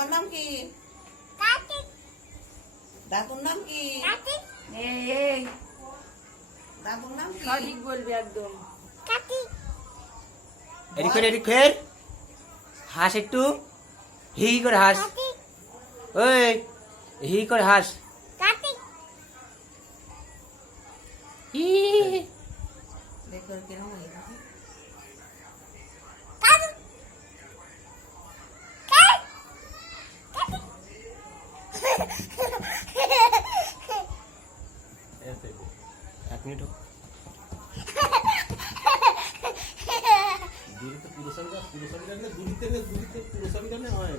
আব্বার নাম কি? দাদুর নাম কি? এই দাদুর নাম কি? সঠিক বলবি একদম। এদিক ফের হাস একটু হি করে হাস। ওই হি করে হাস। হি দেখো কিরকম হয়ে গেছে। এক মিনিট পুরো সবই পুরো সবই পুরো সবই হয়